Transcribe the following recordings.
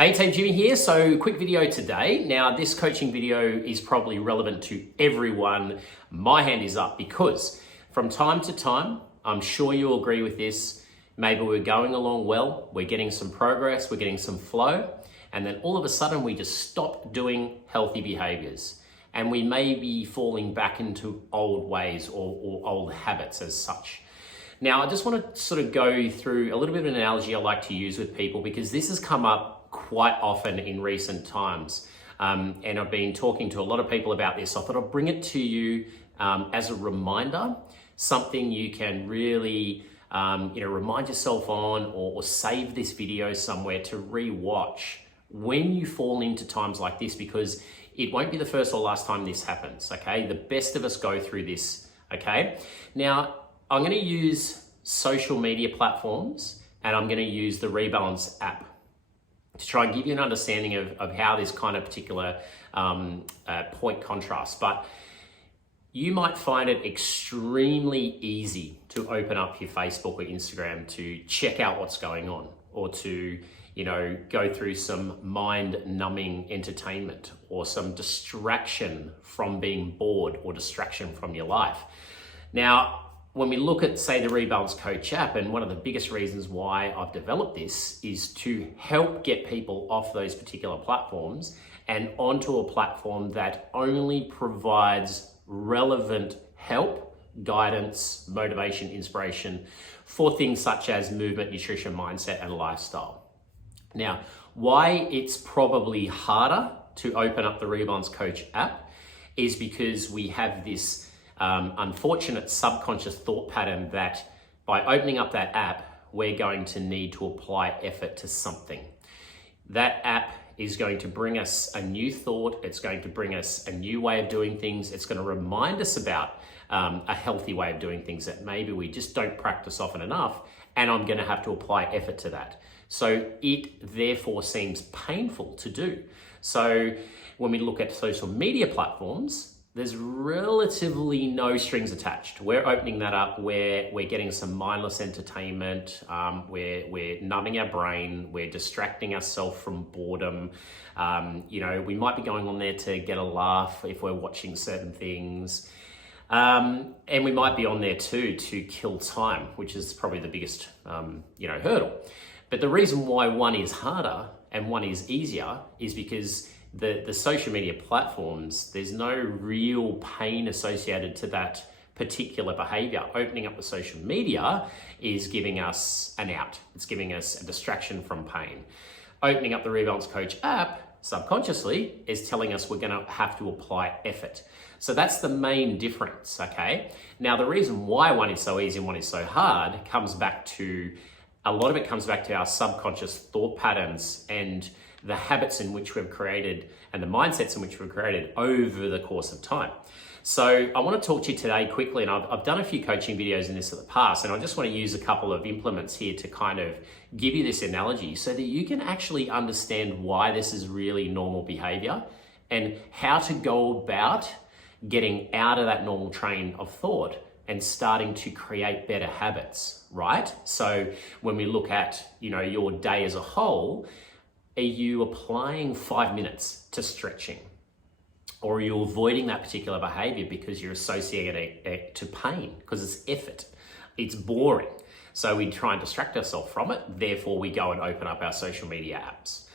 Hey team, Jimmy here. So quick video today. Now this coaching video is probably relevant to everyone. My hand is up because from time to time, I'm sure you'll agree with this, maybe we're going along well, we're getting some progress, we're getting some flow, and then all of a sudden we just stop doing healthy behaviors. And we may be falling back into old ways or old habits as such. Now, I just want to sort of go through a little bit of an analogy I like to use with people because this has come up quite often in recent times. And I've been talking to a lot of people about this. So I thought I'll bring it to you as a reminder, something you can really remind yourself on or save this video somewhere to re-watch when you fall into times like this, because it won't be the first or last time this happens, okay? The best of us go through this, okay? Now, I'm gonna use social media platforms and I'm gonna use the Rebalance app to try and give you an understanding of how this kind of particular point contrasts. But you might find it extremely easy to open up your Facebook or Instagram to check out what's going on, or to go through some mind-numbing entertainment or some distraction from being bored or distraction from your life. Now, when we look at, say, the Rebalance Coach app, and one of the biggest reasons why I've developed this is to help get people off those particular platforms and onto a platform that only provides relevant help, guidance, motivation, inspiration for things such as movement, nutrition, mindset, and lifestyle. Now, why it's probably harder to open up the Rebalance Coach app is because we have this unfortunate subconscious thought pattern that by opening up that app, we're going to need to apply effort to something. That app is going to bring us a new thought. It's going to bring us a new way of doing things. It's going to remind us about a healthy way of doing things that maybe we just don't practice often enough. And I'm going to have to apply effort to that. So it therefore seems painful to do. So when we look at social media platforms, there's relatively no strings attached. We're opening that up where we're getting some mindless entertainment, we're numbing our brain, we're distracting ourselves from boredom. We might be going on there to get a laugh if we're watching certain things. And we might be on there too to kill time, which is probably the biggest hurdle. But the reason why one is harder and one is easier is because the social media platforms, there's no real pain associated to that particular behavior. Opening up the social media is giving us an out. It's giving us a distraction from pain. Opening up the Rebalance Coach app subconsciously is telling us we're gonna have to apply effort. So that's the main difference, okay? Now, the reason why one is so easy and one is so hard a lot of it comes back to our subconscious thought patterns and the habits in which we've created and the mindsets in which we've created over the course of time. So I want to talk to you today quickly, and I've done a few coaching videos in this in the past, and I just want to use a couple of implements here to kind of give you this analogy so that you can actually understand why this is really normal behavior and how to go about getting out of that normal train of thought and starting to create better habits, right? So when we look at, your day as a whole, are you applying 5 minutes to stretching? Or are you avoiding that particular behavior because you're associating it to pain, because it's effort, it's boring. So we try and distract ourselves from it, therefore we go and open up our social media apps.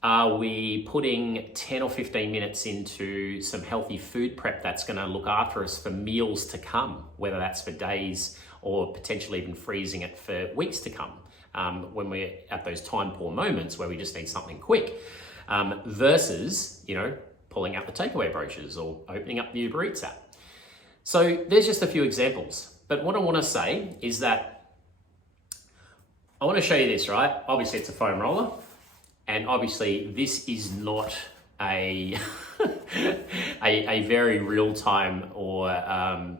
Are we putting 10 or 15 minutes into some healthy food prep that's gonna look after us for meals to come, whether that's for days or potentially even freezing it for weeks to come, when we're at those time poor moments where we just need something quick, versus, pulling out the takeaway brochures or opening up the Uber Eats app. So there's just a few examples. But what I wanna say is that I wanna show you this, right? Obviously it's a foam roller. And obviously this is not a very real time or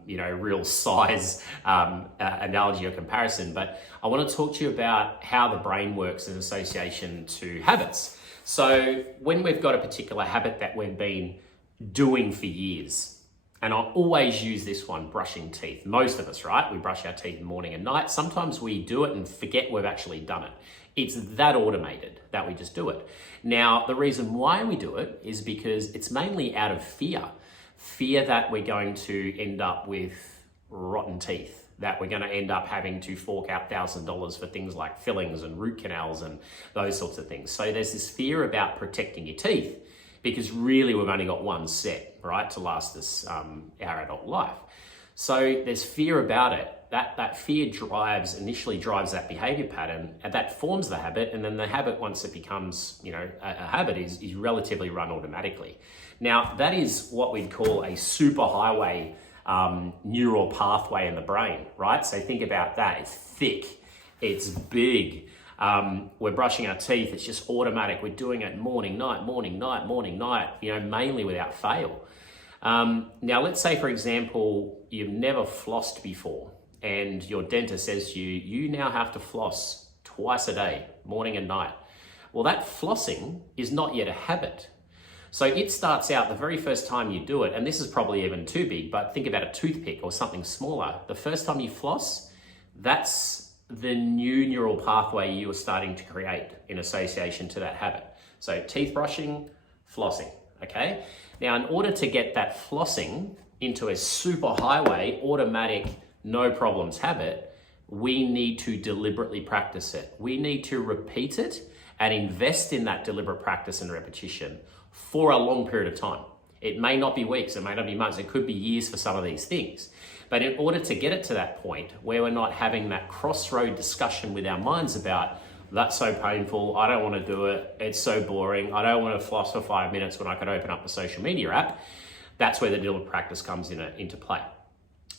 real size analogy or comparison, but I want to talk to you about how the brain works in association to habits. So when we've got a particular habit that we've been doing for years, and I'll always use this one, brushing teeth. Most of us, right? We brush our teeth morning and night. Sometimes we do it and forget we've actually done it. It's that automated that we just do it. Now, the reason why we do it is because it's mainly out of fear. Fear that we're going to end up with rotten teeth, that we're going to end up having to fork out $1,000 for things like fillings and root canals and those sorts of things. So there's this fear about protecting your teeth because really we've only got one set, right, to last us our adult life. So there's fear about it. That fear initially drives that behavior pattern, and that forms the habit, and then the habit, once it becomes, a habit, is relatively run automatically. Now, that is what we'd call a superhighway neural pathway in the brain, right? So think about that. It's thick, it's big. We're brushing our teeth, it's just automatic. We're doing it morning, night, mainly without fail. Now, let's say, for example, you've never flossed before, and your dentist says to you, you now have to floss twice a day, morning and night. Well, that flossing is not yet a habit. So it starts out the very first time you do it, and this is probably even too big, but think about a toothpick or something smaller. The first time you floss, that's the new neural pathway you are starting to create in association to that habit. So teeth brushing, flossing, okay? Now, in order to get that flossing into a super highway, automatic, no problems habit, we need to deliberately practice it. We need to repeat it and invest in that deliberate practice and repetition for a long period of time. It may not be weeks, it may not be months, it could be years for some of these things. But in order to get it to that point where we're not having that crossroad discussion with our minds about, that's so painful, I don't want to do it, it's so boring, I don't want to floss for 5 minutes when I could open up a social media app, that's where the deliberate practice comes into play.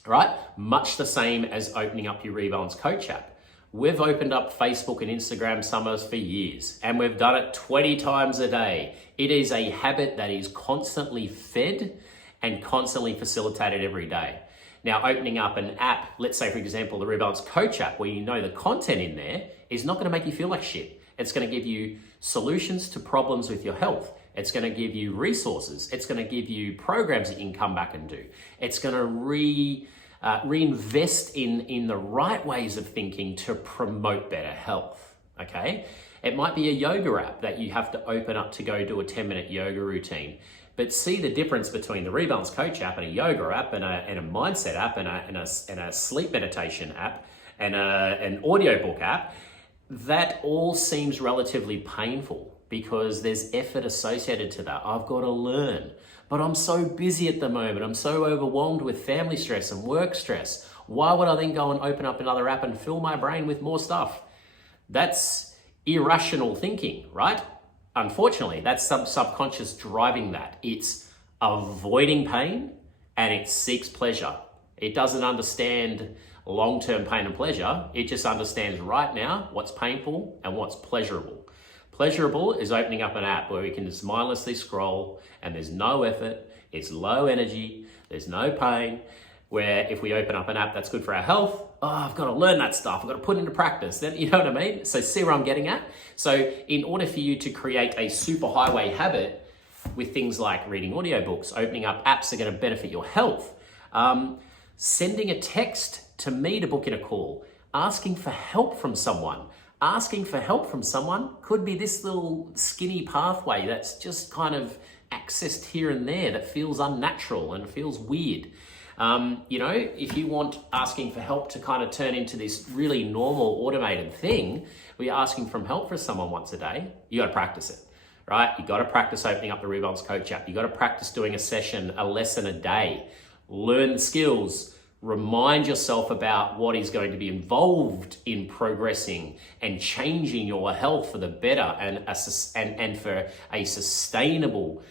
All right? Much the same as opening up your Rebalance Coach app. We've opened up Facebook and Instagram, some of us, for years, and we've done it 20 times a day. It is a habit that is constantly fed and constantly facilitated every day. Now, opening up an app, let's say, for example, the Rebalance Coach app, where you know the content in there is not going to make you feel like shit. It's going to give you solutions to problems with your health. It's going to give you resources. It's going to give you programs that you can come back and do. It's going to reinvest in the right ways of thinking to promote better health, okay? It might be a yoga app that you have to open up to go do a 10-minute yoga routine. But see the difference between the Rebalance Coach app and a yoga app and a mindset app and a sleep meditation app and an audiobook app. That all seems relatively painful because there's effort associated to that. I've got to learn, but I'm so busy at the moment. I'm so overwhelmed with family stress and work stress. Why would I then go and open up another app and fill my brain with more stuff? That's irrational thinking, right? Unfortunately, that's subconscious driving that. It's avoiding pain and it seeks pleasure. It doesn't understand long-term pain and pleasure. It just understands right now what's painful and what's pleasurable. Pleasurable is opening up an app where we can just mindlessly scroll and there's no effort, it's low energy, there's no pain. Where if we open up an app that's good for our health, I've got to learn that stuff, I've got to put it into practice. Then, you know what I mean? So see where I'm getting at? So in order for you to create a super highway habit with things like reading audiobooks, opening up apps that are going to benefit your health, sending a text to me to book in a call, asking for help from someone. Asking for help from someone could be this little skinny pathway that's just kind of accessed here and there that feels unnatural and feels weird. If you want asking for help to kind of turn into this really normal automated thing, where you're asking for help for someone once a day, you got to practice it, right? You got to practice opening up the Rebalance Coach app. You got to practice doing a session, a lesson a day. Learn the skills. Remind yourself about what is going to be involved in progressing and changing your health for the better and for a sustainable,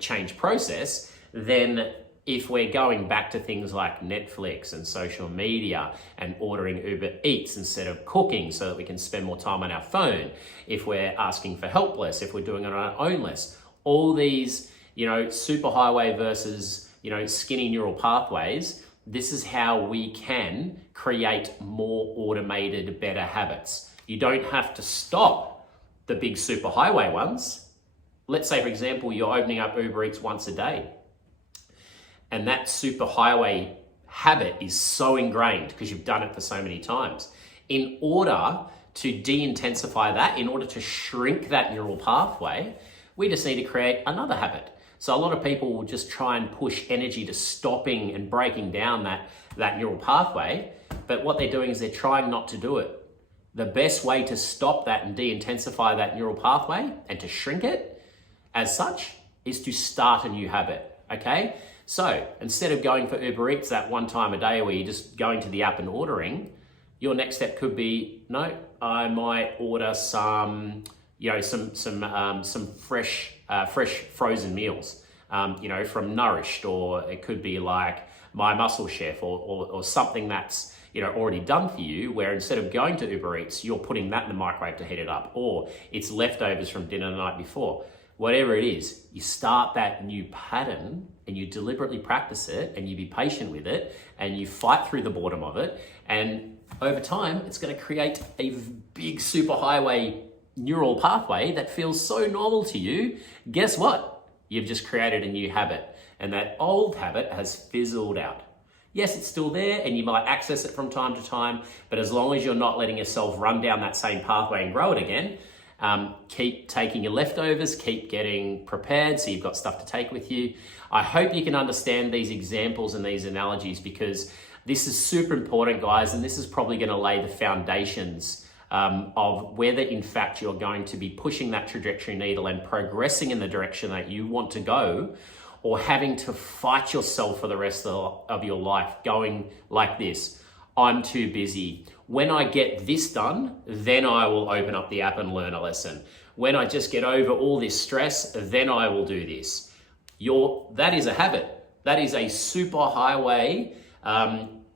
change process. Then if we're going back to things like Netflix and social media and ordering Uber Eats instead of cooking so that we can spend more time on our phone, if we're asking for help less, if we're doing it on our own less, all these, superhighway versus, skinny neural pathways, this is how we can create more automated, better habits. You don't have to stop the big superhighway ones. Let's say, for example, you're opening up Uber Eats once a day. And that superhighway habit is so ingrained because you've done it for so many times. In order to de-intensify that, in order to shrink that neural pathway, we just need to create another habit. So a lot of people will just try and push energy to stopping and breaking down that neural pathway, but what they're doing is they're trying not to do it. The best way to stop that and de-intensify that neural pathway and to shrink it as such is to start a new habit, okay? So instead of going for Uber Eats that one time a day where you're just going to the app and ordering, your next step could be, no, I might order some fresh frozen meals, from Nourished, or it could be like My Muscle Chef, or something that's already done for you, where instead of going to Uber Eats, you're putting that in the microwave to heat it up, or it's leftovers from dinner the night before. Whatever it is, you start that new pattern and you deliberately practice it, and you be patient with it, and you fight through the boredom of it, and over time, it's going to create a big superhighway neural pathway that feels so normal to you. Guess what? You've just created a new habit, and that old habit has fizzled out. Yes, it's still there and you might access it from time to time, but as long as you're not letting yourself run down that same pathway and grow it again, keep taking your leftovers, keep getting prepared so you've got stuff to take with you. I hope you can understand these examples and these analogies, because this is super important, guys, and this is probably going to lay the foundations of whether in fact you're going to be pushing that trajectory needle and progressing in the direction that you want to go, or having to fight yourself for the rest of your life going like this. I'm too busy. When I get this done, then I will open up the app and learn a lesson. When I just get over all this stress, then I will do this. That is a habit. That is a super highway,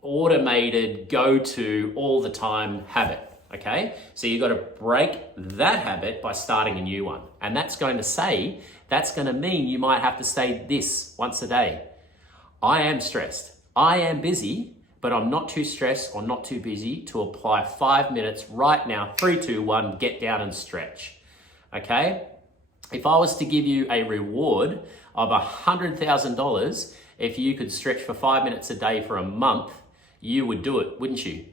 automated, go-to, all the time habit. Okay, so you've got to break that habit by starting a new one. And that's going to mean you might have to say this once a day. I am stressed. I am busy, but I'm not too stressed or not too busy to apply 5 minutes right now. 3, 2, 1, get down and stretch. Okay, if I was to give you a reward of $100,000 if you could stretch for 5 minutes a day for a month, you would do it, wouldn't you?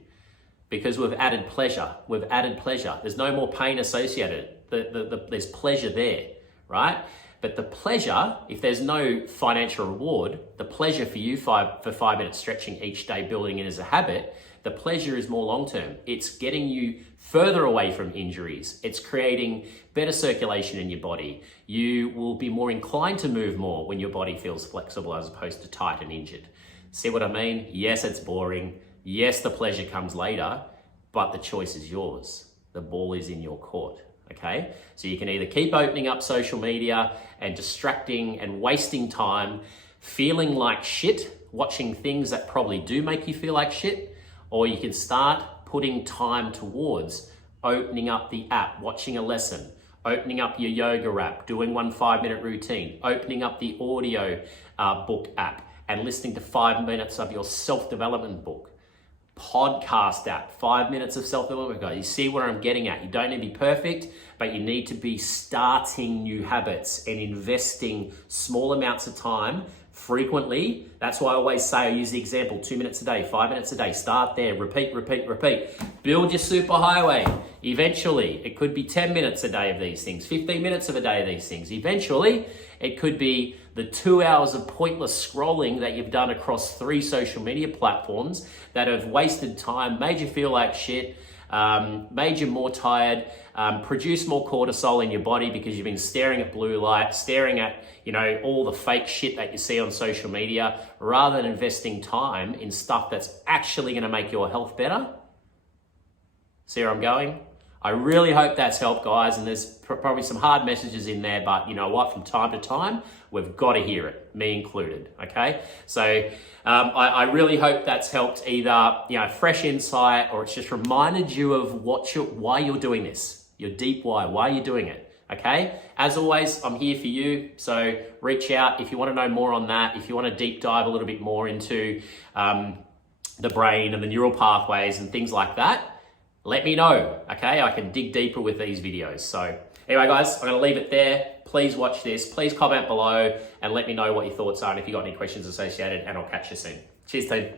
Because we've added pleasure. There's no more pain associated. There's pleasure there, right? But the pleasure, if there's no financial reward, the pleasure for you for 5 minutes stretching each day, building it as a habit, the pleasure is more long-term. It's getting you further away from injuries. It's creating better circulation in your body. You will be more inclined to move more when your body feels flexible as opposed to tight and injured. See what I mean? Yes, it's boring. Yes, the pleasure comes later, but the choice is yours. The ball is in your court, okay? So you can either keep opening up social media and distracting and wasting time, feeling like shit, watching things that probably do make you feel like shit, or you can start putting time towards opening up the app, watching a lesson, opening up your yoga app, doing one 5-minute routine, opening up the audio book app and listening to 5 minutes of your self-development book. Podcast app, 5 minutes of self-development. You see where I'm getting at? You don't need to be perfect, but you need to be starting new habits and investing small amounts of time frequently. That's why I always say, I use the example, 2 minutes a day, 5 minutes a day. Start there, repeat. Build your super highway. Eventually, it could be 10 minutes a day of these things, 15 minutes of a day of these things. Eventually, it could be the 2 hours of pointless scrolling that you've done across 3 social media platforms that have wasted time, made you feel like shit, made you more tired, produced more cortisol in your body because you've been staring at blue light, staring at, all the fake shit that you see on social media, rather than investing time in stuff that's actually going to make your health better. See where I'm going? I really hope that's helped, guys, and there's probably some hard messages in there, but you know what, from time to time, we've got to hear it, me included, okay? So I really hope that's helped, either fresh insight, or it's just reminded you of why you're doing this, your deep why you're doing it, okay? As always, I'm here for you, so reach out if you want to know more on that, if you want to deep dive a little bit more into the brain and the neural pathways and things like that. Let me know, okay? I can dig deeper with these videos. So anyway, guys, I'm going to leave it there. Please watch this. Please comment below and let me know what your thoughts are and if you've got any questions associated, and I'll catch you soon. Cheers, team.